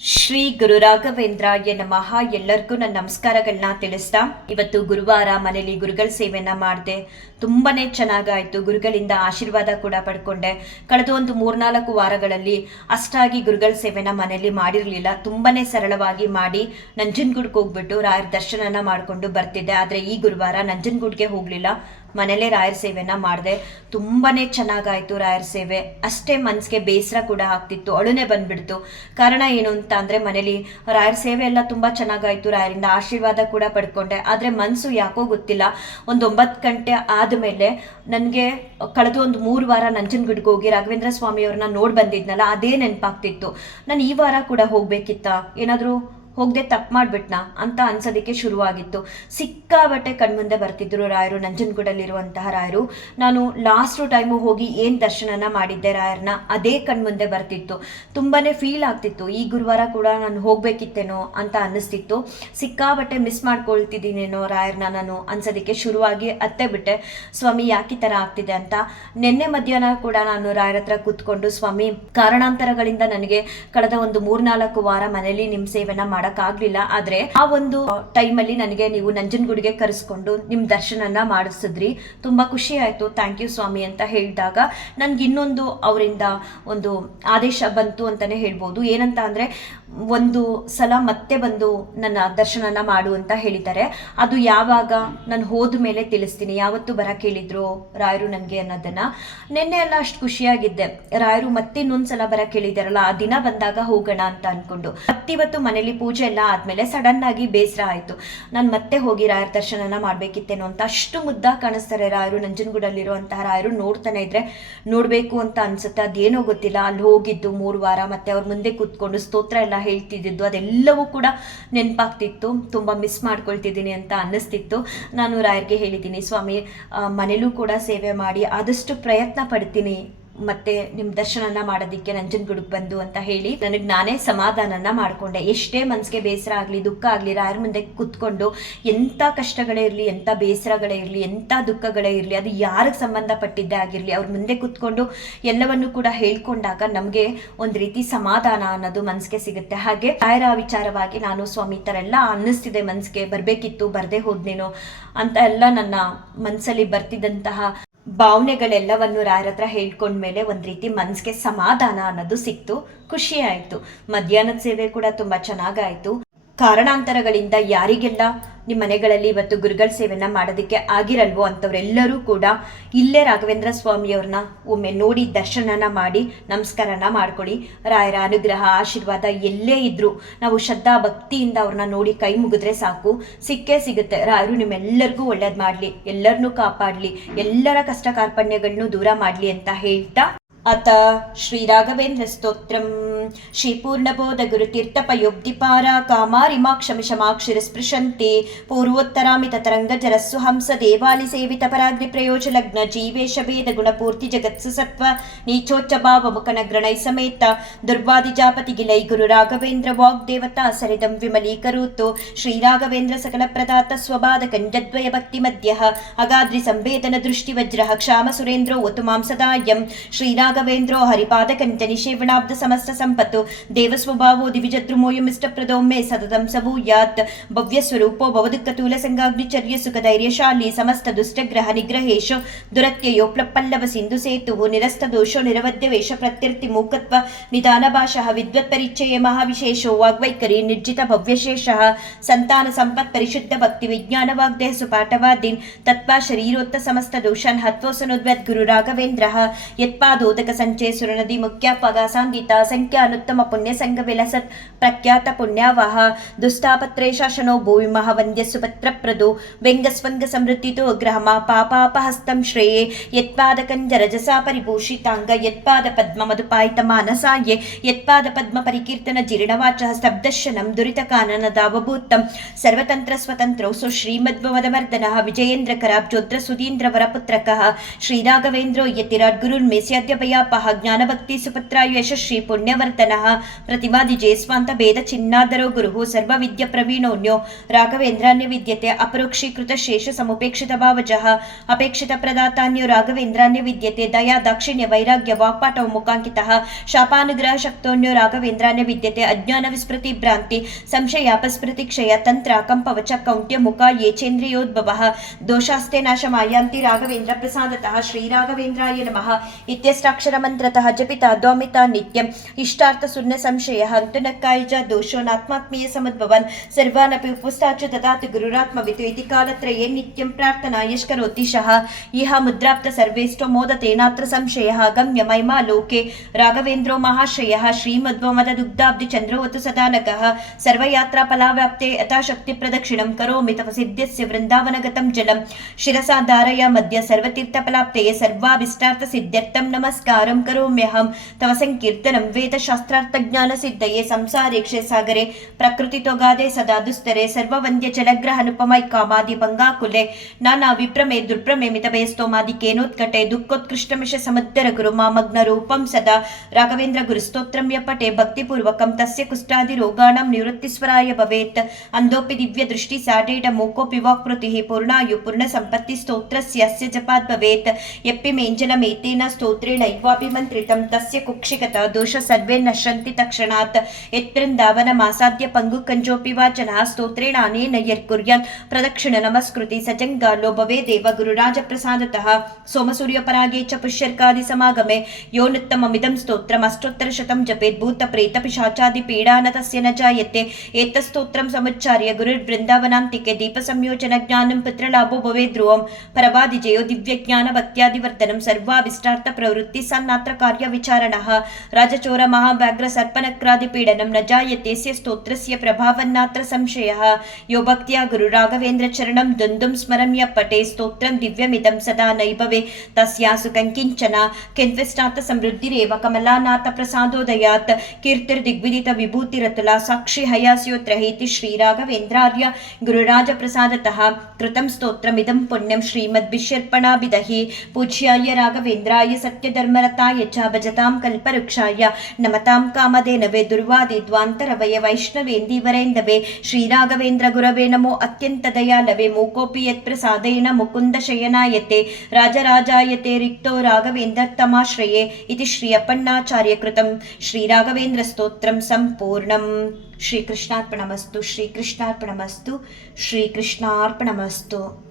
ಶ್ರೀ ಗುರು ರಾಘವೇಂದ್ರಾಯ ನಮಃ. ಎಲ್ಲರಿಗೂ ನನ್ನ ನಮಸ್ಕಾರಗಳನ್ನ ತಿಳಿಸ್ತಾ, ಇವತ್ತು ಗುರುವಾರ ಮನೇಲಿ ಗುರುಗಳ ಸೇವೆಯನ್ನ ಮಾಡಿದೆ. ತುಂಬಾನೇ ಚೆನ್ನಾಗಾಯ್ತು. ಗುರುಗಳಿಂದ ಆಶೀರ್ವಾದ ಕೂಡ ಪಡ್ಕೊಂಡೆ. ಕಳೆದ ಒಂದು 3-4 ವಾರಗಳಲ್ಲಿ ಅಷ್ಟಾಗಿ ಗುರುಗಳ ಸೇವೆನ ಮನೇಲಿ ಮಾಡಿರಲಿಲ್ಲ. ತುಂಬಾನೇ ಸರಳವಾಗಿ ಮಾಡಿ ನಂಜನಗೂಡ್ಗೆ ಹೋಗ್ಬಿಟ್ಟು ರಾಯರ ದರ್ಶನನ ಮಾಡಿಕೊಂಡು ಬರ್ತಿದ್ದೆ. ಆದರೆ ಈ ಗುರುವಾರ ನಂಜನಗೂಡ್ಗೆ ಹೋಗಲಿಲ್ಲ, ಮನೇಲೇ ರಾಯರ ಸೇವೆನ ಮಾಡಿದೆ. ತುಂಬಾನೇ ಚೆನ್ನಾಗಾಯ್ತು ರಾಯರ ಸೇವೆ. ಅಷ್ಟೇ ಮನ್ಸಿಗೆ ಬೇಸರ ಕೂಡ ಆಗ್ತಿತ್ತು, ಅಳುನೆ ಬಂದ್ಬಿಡ್ತು. ಕಾರಣ ಏನು ಅಂತ ಅಂದ್ರೆ, ಮನೇಲಿ ರಾಯರ ಸೇವೆ ಎಲ್ಲ ತುಂಬಾ ಚೆನ್ನಾಗಾಯ್ತು, ರಾಯರಿಂದ ಆಶೀರ್ವಾದ ಕೂಡ ಪಡ್ಕೊಂಡೆ. ಆದ್ರೆ ಮನ್ಸು ಯಾಕೋ ಗೊತ್ತಿಲ್ಲ, ಒಂದು 9 ಗಂಟೆ ಆದ್ಮೇಲೆ ನನಗೆ ಕಳೆದ ಒಂದು 3 ವಾರ ನಂಜನಗೂಡ್ಗೆ ಹೋಗಿ ರಾಘವೇಂದ್ರ ಸ್ವಾಮಿ ಅವ್ರನ್ನ ನೋಡ್ ಬಂದಿದ್ನಲ್ಲ, ಅದೇ ನೆನಪಾಗ್ತಿತ್ತು. ನಾನು ಈ ವಾರ ಕೂಡ ಹೋಗ್ಬೇಕಿತ್ತ, ಏನಾದ್ರೂ ಹೋಗದೆ ತಪ್ಪು ಮಾಡ್ಬಿಟ್ನಾ ಅಂತ ಅನ್ಸೋದಕ್ಕೆ ಶುರುವಾಗಿತ್ತು. ಸಿಕ್ಕಾಬಟ್ಟೆ ಕಣ್ಮುಂದೆ ಬರ್ತಿದ್ರು ರಾಯರು, ನಂಜನಗೂಡಲ್ಲಿರುವಂತಹ ರಾಯರು. ನಾನು ಲಾಸ್ಟ್ ಟೈಮು ಹೋಗಿ ಏನು ದರ್ಶನನ ಮಾಡಿದ್ದೆ ರಾಯರ್ನ, ಅದೇ ಕಣ್ಮುಂದೆ ಬರ್ತಿತ್ತು. ತುಂಬಾನೇ ಫೀಲ್ ಆಗ್ತಿತ್ತು, ಈ ಗುರುವಾರ ಕೂಡ ನಾನು ಹೋಗ್ಬೇಕಿತ್ತೇನೋ ಅಂತ ಅನ್ನಿಸ್ತಿತ್ತು. ಸಿಕ್ಕಾಬಟ್ಟೆ ಮಿಸ್ ಮಾಡ್ಕೊಳ್ತಿದ್ದೀನೇನೋ ರಾಯರ್ನ ನಾನು ಅನ್ಸೋದಕ್ಕೆ ಶುರುವಾಗಿ ಅತ್ತೆ ಬಿಟ್ಟೆ. ಸ್ವಾಮಿ ಯಾಕೆ ಈ ಥರ ಆಗ್ತಿದೆ ಅಂತ. ನಿನ್ನೆ ಮಧ್ಯಾಹ್ನ ಕೂಡ ನಾನು ರಾಯರ ಹತ್ರ ಕೂತ್ಕೊಂಡು, ಸ್ವಾಮಿ ಕಾರಣಾಂತರಗಳಿಂದ ನನಗೆ ಕಳೆದ ಒಂದು 3-4 ವಾರ ಮನೇಲಿ ನಿಮ್ಮ ಸೇವೆನ ಆಗ್ಲಿಲ್ಲ. ಆದ್ರೆ ಆ ಒಂದು ಟೈಮಲ್ಲಿ ನನಗೆ ನೀವು ನಂಜನಗೂಡಿಗೆ ಕರೆಸ್ಕೊಂಡು ನಿಮ್ ದರ್ಶನನ ಮಾಡಿಸಿದ್ರಿ, ತುಂಬಾ ಖುಷಿ ಆಯ್ತು, ಥ್ಯಾಂಕ್ ಯು ಸ್ವಾಮಿ ಅಂತ ಹೇಳಿದಾಗ ನನ್ಗೆ ಇನ್ನೊಂದು ಅವರಿಂದ ಒಂದು ಆದೇಶ ಬಂತು ಅಂತಾನೆ ಹೇಳ್ಬೋದು. ಏನಂತ ಅಂದ್ರೆ, ಒಂದು ಸಲ ಮತ್ತೆ ಬಂದು ನನ್ನ ದರ್ಶನನ ಮಾಡು ಅಂತ ಹೇಳಿದ್ದಾರೆ. ಅದು ಯಾವಾಗ ನಾನು ಹೋದ ಮೇಲೆ ತಿಳಿಸ್ತೀನಿ. ಯಾವತ್ತು ಬರಕ್ ಹೇಳಿದ್ರು ರಾಯರು ನನ್ಗೆ ಅನ್ನೋದನ್ನ. ನಿನ್ನೆ ಎಲ್ಲ ಅಷ್ಟು ಖುಷಿಯಾಗಿದ್ದೆ, ರಾಯರು ಮತ್ತೆ ಇನ್ನೊಂದ್ಸಲ ಬರಕ್ ಹೇಳಿದಾರಲ್ಲ, ಆ ದಿನ ಬಂದಾಗ ಹೋಗೋಣ ಅಂತ ಅನ್ಕೊಂಡು. ಮತ್ತಿವತ್ತು ಮನೇಲಿ ಪೂಜೆ ಎಲ್ಲ ಆದ್ಮೇಲೆ ಸಡನ್ ಆಗಿ ಬೇಸರ ಆಯ್ತು, ನಾನು ಮತ್ತೆ ಹೋಗಿ ರಾಯರ ದರ್ಶನನ ಮಾಡ್ಬೇಕಿತ್ತೇನೋ ಅಂತ. ಅಷ್ಟು ಮುದ್ದಾಗಿ ಕಾಣಿಸ್ತಾರೆ ರಾಯರು, ನಂಜನಗೂಡಲ್ಲಿರುವಂತಹ ರಾಯರು. ನೋಡ್ತಾನೆ ಇದ್ರೆ ನೋಡ್ಬೇಕು ಅಂತ ಅನ್ಸುತ್ತೆ. ಅದೇನೋ ಗೊತ್ತಿಲ್ಲ, ಅಲ್ಲಿ ಹೋಗಿದ್ದು 3 ವಾರ, ಮತ್ತೆ ಅವ್ರ ಮುಂದೆ ಕೂತ್ಕೊಂಡು ಸ್ತೋತ್ರ ಎಲ್ಲ ಹೇಳ್ತಿದ್ದು, ಅದೆಲ್ಲವೂ ಕೂಡ ನೆನಪಾಗ್ತಿತ್ತು. ತುಂಬಾ ಮಿಸ್ ಮಾಡ್ಕೊಳ್ತಿದ್ದೀನಿ ಅಂತ ಅನ್ನಿಸ್ತಿತ್ತು. ನಾನು ರಾಯರ್ಗೆ ಹೇಳಿದ್ದೀನಿ, ಸ್ವಾಮಿ ಮನೇಲೂ ಕೂಡ ಸೇವೆ ಮಾಡಿ ಆದಷ್ಟು ಪ್ರಯತ್ನ ಪಡ್ತೀನಿ, ಮತ್ತೆ ನಿಮ್ ದರ್ಶನನ ಮಾಡೋದಿಕ್ಕೆ ನಂಜನಗೂಡಿಗೆ ಬಂದು ಅಂತ ಹೇಳಿ ನನಗೆ ನಾನೇ ಸಮಾಧಾನನ ಮಾಡ್ಕೊಂಡೆ. ಎಷ್ಟೇ ಮನ್ಸಿಗೆ ಬೇಸರ ಆಗ್ಲಿ, ದುಃಖ ಆಗ್ಲಿ, ರಾಯರ ಮುಂದೆ ಕುತ್ಕೊಂಡು ಎಂಥ ಕಷ್ಟಗಳೇ ಇರಲಿ, ಎಂಥ ಬೇಸರಗಳೇ ಇರಲಿ, ಎಂಥ ದುಃಖಗಳೇ ಇರಲಿ, ಅದು ಯಾರಿಗೆ ಸಂಬಂಧಪಟ್ಟಿದ್ದೇ ಆಗಿರಲಿ, ಅವ್ರ ಮುಂದೆ ಕುತ್ಕೊಂಡು ಎಲ್ಲವನ್ನು ಕೂಡ ಹೇಳ್ಕೊಂಡಾಗ ನಮಗೆ ಒಂದು ರೀತಿ ಸಮಾಧಾನ ಅನ್ನೋದು ಮನ್ಸಿಗೆ ಸಿಗುತ್ತೆ. ಹಾಗೆ ರಾಯರ ವಿಚಾರವಾಗಿ ನಾನು, ಸ್ವಾಮಿ ಈ ಥರ ಎಲ್ಲ ಅನ್ನಿಸ್ತಿದೆ, ಮನ್ಸಿಗೆ ಬರಬೇಕಿತ್ತು, ಬರದೇ ಹೋದ್ನೇನೋ ಅಂತ ಎಲ್ಲ ನನ್ನ ಮನಸ್ಸಲ್ಲಿ ಬರ್ತಿದ್ದಂತಹ ಭಾವನೆಗಳೆಲ್ಲವನ್ನು ರಾಯರ ಹತ್ರ ಹೇಳ್ಕೊಂಡ್ಮೇಲೆ ಒಂದ್ ರೀತಿ ಮನ್ಸಿಗೆ ಸಮಾಧಾನ ಅನ್ನೋದು ಸಿಕ್ತು, ಖುಷಿ ಆಯ್ತು. ಮಧ್ಯಾಹ್ನದ ಸೇವೆ ಕೂಡ ತುಂಬಾ ಚೆನ್ನಾಗಾಯ್ತು. ಕಾರಣಾಂತರಗಳಿಂದ ಯಾರಿಗೆಲ್ಲ ನಿಮ್ಮ ಮನೆಗಳಲ್ಲಿ ಇವತ್ತು ಗುರುಗಳ ಸೇವೆನ ಮಾಡೋದಕ್ಕೆ ಆಗಿರಲ್ವೋ ಅಂಥವ್ರೆಲ್ಲರೂ ಕೂಡ ಇಲ್ಲೇ ರಾಘವೇಂದ್ರ ಸ್ವಾಮಿಯವ್ರನ್ನ ಒಮ್ಮೆ ನೋಡಿ ದರ್ಶನನ ಮಾಡಿ ನಮಸ್ಕಾರನ ಮಾಡ್ಕೊಳ್ಳಿ. ರಾಯರ ಅನುಗ್ರಹ ಆಶೀರ್ವಾದ ಎಲ್ಲೇ ಇದ್ರು ನಾವು ಶ್ರದ್ಧಾ ಭಕ್ತಿಯಿಂದ ಅವ್ರನ್ನ ನೋಡಿ ಕೈ ಮುಗಿದ್ರೆ ಸಾಕು, ಸಿಕ್ಕೇ ಸಿಗುತ್ತೆ. ರಾಯರು ನಿಮ್ಮೆಲ್ಲರಿಗೂ ಒಳ್ಳೇದು ಮಾಡಲಿ, ಎಲ್ಲರನ್ನೂ ಕಾಪಾಡಲಿ, ಎಲ್ಲರ ಕಷ್ಟ ಕಾರ್ಪಣ್ಯಗಳನ್ನು ದೂರ ಮಾಡಲಿ ಅಂತ ಹೇಳ್ತಾ, ಅತ ಶ್ರೀ ರಾಘವೇಂದ್ರ ಸ್ತೋತ್ರಂ ಶ್ರೀ ಪೂರ್ಣಬೋಧ ಗುರುತೀರ್ಥಪಯೋಬ್ಧಿಪಾರ ಕಾಮಾರಿಮಾಕ್ಷಮಿಷಮಾಕ್ಷಿರ ಸ್ಪೃಶಂತೆ ಪೂರ್ವೋತ್ತರಾಮಿತ ತರಂಗಜರಸ್ಸು ಹಂಸ ದೇವಾಲಿ ಸೇವಿತ ಪರಾಗ್ರಿ ಪ್ರಯೋಜ ಲಗ್ನ ಜೀವೇಶ ಭೇದ ಗುಣಪೂರ್ತಿ ಜಗತ್ಸು ಸತ್ವ ನೀಚೋಚ್ಚ ಭಾವ ಮುಖನ ಗ್ರಣೈ ಸಮೇತ ದುರ್ವಾದಿ ಜಾಪತಿ ಗಿಲೈ ಗುರು ರಾಘವೇಂದ್ರ ವಾಗ್ದೇವತಾ ಸರಿದಂ ವಿಮಲೀಕರೋತು ಶ್ರೀ ರಾಘವೇಂದ್ರ ಸಕಲ ಪ್ರದಾತ ಸ್ವಬಾಧ ಕಂಜದ್ವಯ ಭಕ್ತಿ ಮಧ್ಯ ಅಗಾದ್ರಿ ಸಂವೇದನ ದೃಷ್ಟಿ ವಜ್ರ ಕ್ಷಾಮ ಸುರೇಂದ್ರೋ ಒತು ಮಾಂಸದಾಯಂ ಶ್ರೀ ರಾಘವೇಂದ್ರೋ ಹರಿಪಾದ ಕಂಚ ನಿಷೇವಣಾಬ್ಧ ಸಮಸ್ತ ಸಂಪತ್ತು ದೇವಸ್ವಭಾವೋ ದಿವಿಜದ್ರುಮೋಯಮಿಷ್ಟಪ್ರದೌಮ್ಯೆ ಸತತಂ ಸಭೂಯಾತ್ ಭವ್ಯ ಸ್ವರೂಪೋ ಭವದುಃಖತೂಲ ಸಂಗಾಗ್ನಿಚರ್ಯ ಸುಖ ಧೈರ್ಯಶಾಲಿ ಸಮಸ್ತ ದುಷ್ಟಗ್ರಹ ನಿಗ್ರಹೇಶು ದುರತ್ಯಯೋ ಪ್ಲಪ್ಪಲ್ಲವ ಸಿಂಧು ಸೇತು ನಿರಸ್ತ ದೋಷೋ ನಿರವಧ್ಯ ವೇಷ ಪ್ರತ್ಯರ್ಥಿ ಮೂಕತ್ವ ನಿಧಾನ ಭಾಷಃ ವಿದ್ವತ್ ಪರಿಚಯ ಮಹಾವಿಶೇಷೋ ವಾಗ್ವೈಖರಿ ನಿರ್ಜಿತ ಭವ್ಯಶೇಷಃ ಸಂತಾನ ಸಂಪತ್ ಪರಿಶುದ್ಧ ಭಕ್ತಿ ವಿಜ್ಞಾನ ವಾಗ್ದೇಹ ಸುಪಾಠವಾದೀನ್ ತತ್ವ ಶರೀರೋತ್ತ ಸಮಸ್ತ ದೋಷಾನ್ ಹತ್ವೋಸನೋದ್ವದ್ ಗುರು ರಾಘವೇಂದ್ರ ಯತ್ಪಾದೋದಕ ಸಂಚಯ ಸುರನದಿ ಮುಖ್ಯಾಪಗ ಸಾಂದಿತ ಸಂಖ್ಯಾನುತ್ತಮ ಪುಣ್ಯ ಸಂಘ ವಿಲಸತ್ ಪ್ರಖ್ಯಾತ ಪುಣ್ಯಾವಹ ದುಸ್ತಾಪತ್ರೇ ಶಾಸನೋ ಭೂವಿಮಹ ವಂದ್ಯ ಸುಪತ್ರ ಪ್ರದೋ ವ್ಯಂಗಸ್ವಂಗ ಸಮೃದ್ಧಿತೋ ಗ್ರಹಮ ಪಾಪಾಪಹಸ್ತಂ ಶ್ರೇಯೇ ಯತ್ಪಾದ ಕಂಜ ರಜಸಾ ಪರಿಭೂಷಿತಾಂಗ ಯತ್ಪಾದ ಪದ್ಮ ಮಧುಪಾಯಿತ ಮಾನಸಾಯೇ ಯತ್ಪಾದ ಪದ್ಮ ಪರಿಕೀರ್ತನ ಜೀರ್ಣವಾಚ ಸ್ತಬ್ಧಶನಂ ದುರಿತ ಕಾನನದಾವಭೂತಂ ಸರ್ವತಂತ್ರ ಸ್ವತಂತ್ರೌ ಸೋ ಶ್ರೀಮದ್ವಮದಮರ್ದನಃ ವಿಜಯೇಂದ್ರ ಕರಾಬ್ಜೋದ್ರ ಸುಧೀಂದ್ರ ವರಪುತ್ರಕಃ ಶ್ರೀರಾಘವೇಂದ್ರೋ ಯತಿರಾಟ್ ಗುರುರ್ಮೇ ಸ್ಯಾದ್ಯ ಭಯ ಜ್ಞಾನವೈರಾಗ್ಯಾಪಹ ಜ್ಞಾನಭಕ್ತಿ ಸುಪುತ್ರಾಯ ಯಶಸ್ವಿ ಪುಣ್ಯವರ್ಧನಃ ಪ್ರತಿವಾದಿ ಜೇಸ್ವಾಂತ ಭೇದ ಚಿನ್ನಾದರೋ ಗುರುಃ ಸರ್ವವಿದ್ಯ ಪ್ರವೀಣೋನ್ಯೋ ರಾಘವೇಂದ್ರಾನ್ಯ ವಿದ್ಯತೆ ಅಪರೋಕ್ಷೀಕೃತ ಶೇಷ ಸಮುಪೇಕ್ಷಿತ ಭಾವಜಃ ಅಪೇಕ್ಷಿತ ಪ್ರದಾತಾನ್ಯೋ ರಾಘವೇಂದ್ರಾನ್ಯ ವಿದ್ಯತೆ ದಯಾ ದಾಕ್ಷಿಣ್ಯ ವೈರಾಗ್ಯ ವಾಕ್ಪಾಟವ ಮುಖಾಂಕಿತಃ ಶಾಪಾನುಗ್ರಹ ಶಕ್ತೋನ್ಯೋ ರಾಘವೇಂದ್ರಾನ್ಯ ವಿದ್ಯತೆ ಅಜ್ಞಾನ ವಿಸ್ಮೃತಿ ಭ್ರಾಂತಿ ಸಂಶಯಾಪಸ್ಮೃತಿ ಕ್ಷಯ ತಂತ್ರ ಕಂಪವಚ ಕೌಂಟ್ಯ ಮುಖ ಯೇಚೇಂದ್ರಿಯೋದ್ಭವಃ ದೋಷಾಸ್ತೆ ನಾಶ ಮಾಯಾಂತಿ ರಾಘವೇಂದ್ರ ಪ್ರಸಾದತಃ ಶ್ರೀರಾಘವೇಂದ್ರಾಯ ನಮಃ ಇತ್ಯಷ್ಟಾಕ್ಷರ ಮಂತ್ರತಃ ಜಪಿತಾ ದ್ವಾಮಿತಾ ನಿತ್ಯಂ ಇಷ್ಟಾರ್ಥ ಶೂನ್ಯ ಸಂಶಯ ಹಂತುನಕ್ಕಾಯಜ ದೋಷೋ ನಾತ್ಮಾತ್ಮೀಯ ಸಮದ್ಭವನ್ ಸರ್ವಾನಪಿ ಉಪುಸ್ತಾಚು ದದಾತಿ ಗುರುರಾತ್ಮವಿತು ಇತಿ ಕಾಲತ್ರಯೇ ನಿತ್ಯಂ ಪ್ರಾರ್ಥನಾ ಯಶ್ಕರೋತಿ ಶಃ ಇಹ ಮುದ್ರಾಪ್ತ ಸರ್ವೇಷ್ಟೋ ಮೋದತೇನಾತ್ರ ಸಂಶಯ ಗಮ್ಯ ಮಹಿಮಾ ಲೋಕೆ ರಾಘವೇಂದ್ರೋ ಮಹಾಶ್ರಯಃ ಶ್ರೀಮದ್ವಮದ ದುಗ್ಧಾಬ್ಧಿ ಚಂದ್ರೋವತು ಸದಾನಕಃ ಸರ್ವಯಾತ್ರಾ ಫಲಾವ್ಯಾಪ್ತೆ ಯಥಾಶಕ್ತಿ ಪ್ರದಕ್ಷಿಣಂ ಕರೋಮಿ ತವ ಸಿದ್ಧಸ್ಯ ವೃಂದಾವನಗತಂ ಜಲಂ ಶಿರಸಾ ಧಾರಯ ಮಧ್ಯ ಸರ್ವತೀರ್ಥಫಲಾಪ್ತೆಯೇ ಸರ್ವಾಭಿಷ್ಟಾರ್ಥ ಸಿದ್ಧ್ಯರ್ಥಂ ನಮಸ್ಕಾರಂ ಕರೋಮ್ಯಹಂ ತವ ಸಂಕೀರ್ತನಂ ವೇದಶಾಸ್ತ್ರಾರ್ಥ ಜ್ಞಾನ ಸಿದ್ಧಯೇ ಸಂಸಾರೇಕ್ಷೆ ಸಾಗರೆ ಪ್ರಕೃತಿ ತೊಗಾದೆ ಸದಾ ದುಸ್ತರೆ ಸರ್ವವಂದ್ಯ ಜಲಗ್ರಹ ಅನುಪಮೈ ಕಾಮಾದಿ ಭಂಗಾಕುಲೆ ನಾನಾ ವಿಭ್ರಮೆ ದುರ್ಭ್ರಮೆ ಮಿತಭಯಸ್ತೋಮಾದಿ ಕೇನೋತ್ಕಟೆ ದುಃಖೋತ್ಕೃಷ್ಟಮಿಷ ಸಮುದ್ರ ಗುರು ಮಾಮಗ್ನ ರೂಪಂ ಸದಾ ರಾಘವೇಂದ್ರ ಗುರು ಸ್ತೋತ್ರಂ ಯಪಟೆ ಭಕ್ತಿಪೂರ್ವಕಂ ತಸ್ಯ ಕುಷ್ಟಾದಿ ರೋಗಾಣಂ ನಿವೃತ್ತಿಸ್ವರಾಯ ಭವೇತ್ ಅಂದೋಪಿ ದಿವ್ಯ ದೃಷ್ಟಿ ಸಾಡೇಟ ಮೂಕೋಪಿ ವಾಕ್ಪೃತಿ ಪೂರ್ಣಾಯು ಪೂರ್ಣ ಸಂಪತ್ತಿ ಸ್ತೋತ್ರಸ್ಯ ಅಸ್ಯ ಜಪಾತ್ ಭವೇತ್ ಯಪ್ಪಿ ಮೇಂಜಲಮೇತೇನ ಸ್ತೋತ್ರೇಣ ಇವಾಭಿಮಂತ್ರಿತಂ ತಸ್ಯ ಕುಕ್ಷಿಕತ ದೋಷ ಸರ್ವೇ ನಶ್ಯಂತಿ ತಕ್ಷಣಾತ್ ಯತ್ಬೃಂದಾವನ ಮಾಸಾದ್ಯ ಪಂಗು ಕಂಜೋಪಿ ವಾಚನಃ ಸ್ತೋತ್ರೇಣ ಅನೇನ ಯರ್ಕುರ್ಯಾತ್ ಪ್ರದಕ್ಷಿಣ ನಮಸ್ಕೃತಿ ಸಜಂಗಾಲೋ ಭವೇ ದೇವ ಗುರುರಾಜ ಪ್ರಸಾದತಃ ಸೋಮಸೂರ್ಯಪರಾಗೇ ಚ ಪುಷ್ಯರ್ಕಾದಿ ಸಮಾಗಮೆ ಯೋನುತ್ತಮಮಿದಂ ಸ್ತೋತ್ರಂ ಅಷ್ಟೋತ್ತರ ಶತಂ ಜಪೇತ್ ಭೂತ ಪ್ರೇತ ಪಿಶಾಚಾದಿ ಪೀಡಾನ ತಸ್ಯ ನ ಜಾಯತೆ ಏತಸ್ತೋತ್ರಂ ಸಮುಚ್ಚಾರ್ಯ ಗುರುರ್ವೃಂದಾವನಾಂತಿಕೆ ದೀಪ ಸಂಯೋಜನ ಜ್ಞಾನಂ ಪುತ್ರಲಾಭೋ ಭವೇ ಧ್ರುವಂ ಪರವಾದಿ ಜಯೋ ದಿವ್ಯ ಜ್ಞಾನ ಭಕ್ತ್ಯಾದಿವರ್ಧನಂ ಸರ್ವಾಭಿಷ್ಟಾರ್ಥ ಪ್ರವೃತ್ತಿ ಸನ್ನಾತ್ರ ಕಾರ್ಯ ವಿಚಾರಣಃ ರಾಜಚೋರ ಮಹಾವ್ಯಾಘ್ರ ಸರ್ಪನಕ್ರಾದಿ ಪೀಡನಂ ನ ಜಾಯತೆ ಸ್ಯ ಸ್ತೋತ್ರಸ್ಯ ಪ್ರಭಾವನ್ನಾತ್ರ ಸಂಶಯಃ ಯೋ ಭಕ್ತ್ಯಾ ಗುರು ರಾಘವೇಂದ್ರ ಚರಣಂ ದುಂದುಂ ಸ್ಮರಮ್ಯ ಪಟೇ ಸ್ತೋತ್ರಂ ದಿವ್ಯಮಿದಂ ಸದಾ ನೈಭವೆ ತಸ್ಯಾಸು ಕಂಕಿಂಚನ ಕೆನ್ವೆಷ್ಟಾತ ಸಮೃದ್ಧಿರೇವ ಕಮಲಾನಾಥ ಪ್ರಸಾದೋದಯಾತ್ ಕೀರ್ತಿರ್ದಿಗ್ವಿದಿತ ವಿಭೂತಿರತುಲಾ ಸಾಕ್ಷಿ ಹಯಾಸ್ಯೋತ್ರಹೇತಿ ಶ್ರೀರಾಘವೇಂದ್ರಾರ್ಯ ಗುರುರಾಜ ಪ್ರಸಾದತಃ ಕೃತಂ ಸ್ತೋತ್ರಮಿದಂ ಪುಣ್ಯಂ ಶ್ರೀಮದ್ಭಿಷ್ಯರ್ಪಣಾಭಿದಹಿ ಪೂಜ್ಯಾಯ ರಾಘವೇಂದ್ರಾಯ ಸತ್ಯಧರ್ಮರತಾಯ ಚ ಭಜತಾಂ ಕಲ್ಪವೃಕ್ಷಾಯ ನಮತಾಂ ಕಾಮಧೇನವೇ ದುರ್ವಾದಿ ದ್ವಾಂತರವಯ ವೈಷ್ಣವೇಂದೀವರೇಂದವೇ ಶ್ರೀರಾಘವೇಂದ್ರ ಗುರವೇ ನಮೋ ಅತ್ಯಂತ ದಯಾಲವೇ ಮೂಕೋಪಿ ಯತ್ಪ್ರಸಾದೇನ ಮುಕುಂದ ಶಯನಾಯತೆ ರಾಜರಾಜಾಯತೆ ರಿಕ್ತೋ ರಾಘವೇಂದ್ರತಮಾಶ್ರಯೇ ಇತಿ ಶ್ರೀ ಅಪ್ಪಣ್ಣಾಚಾರ್ಯ ಕೃತಂ ಶ್ರೀರಾಘವೇಂದ್ರ ಸ್ತೋತ್ರಂ ಸಂಪೂರ್ಣಂ. ಶ್ರೀಕೃಷ್ಣಾರ್ಪಣಮಸ್ತು ಶ್ರೀಕೃಷ್ಣಾರ್ಪಣಮಸ್ತು ಶ್ರೀಕೃಷ್ಣಾರ್ಪಣಮಸ್ತು.